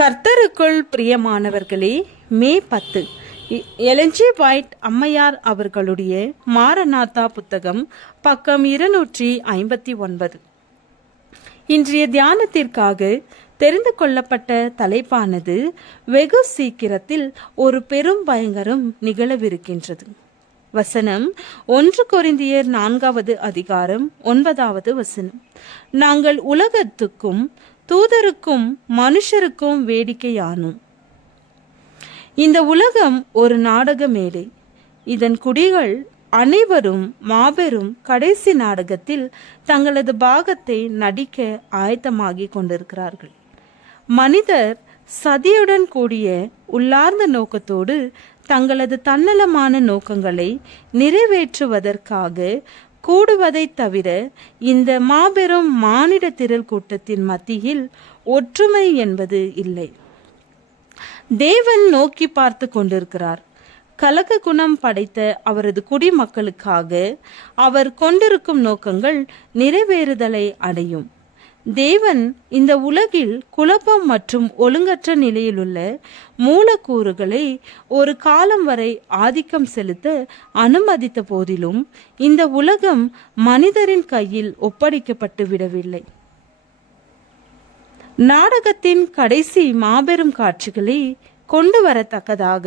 கர்த்தருக்குள் பிரியமானவர்களே, மே 10 எலஞ்சி வைட் அம்மையார் அவர்களுடைய மாரநாதா புத்தகம், பக்கம் 259. இன்றைய தியானத்திற்காக தெரிந்து கொள்ளப்பட்ட தலைப்பானது வெகு சீக்கிரத்தில் ஒரு பெரும் பயங்கரம் நிகழவிருக்கின்றது. வசனம் 1 கொரிந்தியர் 4வது அதிகாரம் 9வது வசனம். நாங்கள் உலகத்துக்கும் தூதருக்கும் மனுஷருக்கும் வேடிக்கையானோம். இந்த உலகம் ஒரு நாடக மேடை. இதன் குடிகள் அனைவரும் மாபெரும் கடைசி நாடகத்தில் தங்களது பாகத்தை நடிக்க ஆயத்தமாகி கொண்டிருக்கிறார்கள். மனிதர் சதியுடன் கூடிய உள்ளார்ந்த நோக்கத்தோடு தங்களது தன்னலமான நோக்கங்களை நிறைவேற்றுவதற்காக கூடுவதை தவிர இந்த மாபெரும் மானிட திரள் கூட்டத்தின் மத்தியில் ஒற்றுமை என்பது இல்லை. தேவன் நோக்கி பார்த்து கொண்டிருக்கிறார். கலக குணம் படைத்த அவரது குடிமக்களுக்காக அவர் கொண்டிருக்கும் நோக்கங்கள் நிறைவேறுதலை அடையும். தேவன் இந்த உலகில் குழப்பம் மற்றும் ஒழுங்கற்ற நிலையிலுள்ள மூலக்கூறுகளை ஒரு காலம் வரை ஆதிக்கம் செலுத்த அனுமதித்த போதிலும் இந்த உலகம் மனிதரின் கையில் ஒப்படைக்கப்பட்டு விடவில்லை. நாடகத்தின் கடைசி மாபெரும் காட்சிகளை கொண்டு வரத்தக்கதாக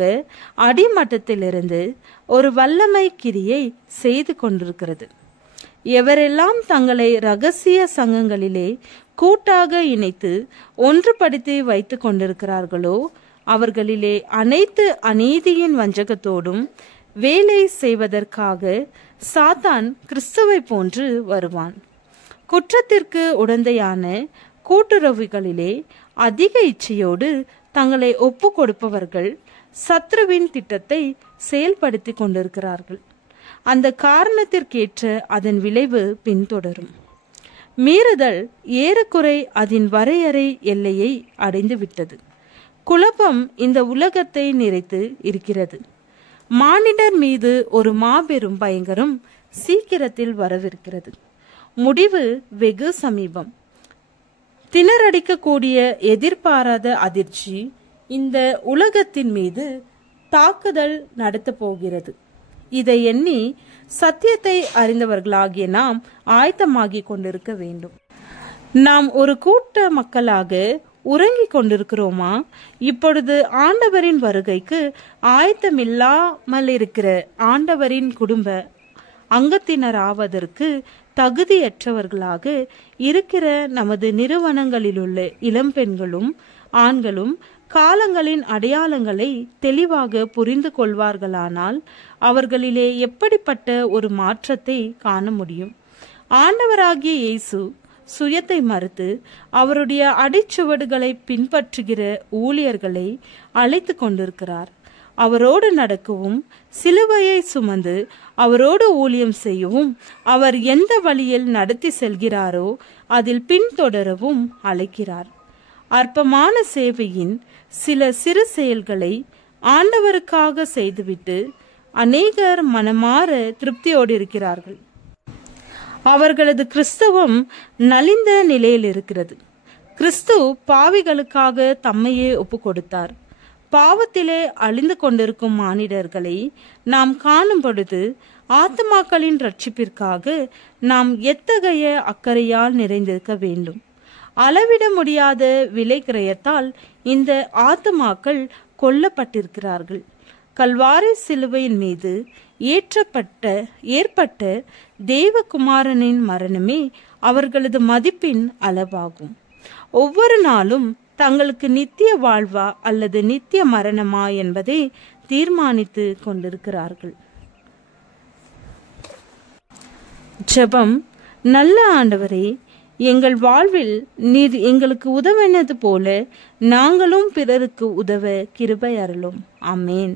அடிமட்டத்திலிருந்து ஒரு வல்லமை கிரியை செய்து கொண்டிருக்கிறது. எவரெல்லாம் தங்களை இரகசிய சங்கங்களிலே கூட்டாக இணைத்து ஒன்றுபடுத்தி வைத்து கொண்டிருக்கிறார்களோ அவர்களிலே அனைத்து அநீதியின் வஞ்சகத்தோடும் வேலை செய்வதற்காக சாத்தான் கிறிஸ்துவை போன்று வருவான். குற்றத்திற்கு உடந்தையான கூட்டுறவுகளிலே அதிக இச்சையோடு தங்களை ஒப்பு கொடுப்பவர்கள் சத்ருவின் திட்டத்தை செயல்படுத்தி கொண்டிருக்கிறார்கள். அந்த காரணத்திற்கேற்ற அதன் விளைவு பின்தொடரும். மீறுதல் ஏறக்குறை அதன் வரையறை எல்லையை அடைந்து விட்டது. குழப்பம் இந்த உலகத்தை நிறைத்து இருக்கிறது. மானிடர் மீது ஒரு மாபெரும் பயங்கரம் சீக்கிரத்தில் வரவிருக்கிறது. முடிவு வெகு சமீபம். திணறடிக்கக்கூடிய எதிர்பாராத அதிர்ச்சி இந்த உலகத்தின் மீது தாக்குதல் நடத்த போகிறது. இதை எண்ணி சத்தியத்தை அறிந்தவர்களாகிய நாம் ஆயத்தமாகி கொண்டிருக்க வேண்டும். நாம் ஒரு கூட்ட மக்களாக உறங்கிக் கொண்டிருக்கிறோமா? இப்பொழுது ஆண்டவரின் வருகைக்கு ஆயத்தமில்லாமல் இருக்கிற ஆண்டவரின் குடும்ப அங்கத்தினராவதற்கு தகுதியற்றவர்களாக இருக்கிற நமது நிறுவனங்களிலுள்ள இளம்பெண்களும் ஆண்களும் காலங்களின் அடையாளங்களை தெளிவாக புரிந்து கொள்வார்களானால் அவர்களிலே எப்படிப்பட்ட ஒரு மாற்றத்தை காண முடியும்? ஆண்டவராகிய இயேசு சுயத்தை மறுத்து அவருடைய அடிச்சுவடுகளை பின்பற்றுகிற ஊழியர்களை அழைத்து கொண்டிருக்கிறார். அவரோடு நடக்கவும் சிலுவையை சுமந்து அவரோடு ஊழியம் செய்யவும் அவர் எந்த வழியில் நடத்தி செல்கிறாரோ அதில் பின்தொடரவும் அழைக்கிறார். அற்பமான சேவையின் சில சிறு செயல்களை ஆண்டவருக்காக செய்துவிட்டு அநேகர் மனமாற திருப்தியோடு இருக்கிறார்கள். அவர்களது கிறிஸ்தவம் நலிந்த நிலையில் இருக்கிறது. கிறிஸ்து பாவிகளுக்காக தம்மையே ஒப்பு கொடுத்தார். பாவத்திலே அழிந்து கொண்டிருக்கும் மானிடர்களை நாம் காணும் பொழுது ஆத்மாக்களின் ரட்சிப்பிற்காக நாம் எத்தகைய அக்கறையால் நிறைந்திருக்க வேண்டும். அளவிட முடியாத விலை கிரயத்தால் இந்த ஆத்மாக்கள் கொல்லப்பட்டிருக்கிறார்கள். கல்வாரி சிலுவையின் மீது ஏற்பட்ட தேவகுமாரனின் மரணமே அவர்களது மதிப்பின் அளவாகும். ஒவ்வொரு நாளும் தங்களுக்கு நித்திய வாழ்வா அல்லது நித்திய மரணமா என்பதை தீர்மானித்து கொண்டிருக்கிறார்கள். ஜெபம். நல்ல ஆண்டவரே, எங்கள் வாழ்வில் நீர் எங்களுக்கு உதவினது போல நாங்களும் பிறருக்கு உதவ கிருபை அருளும். ஆமேன்.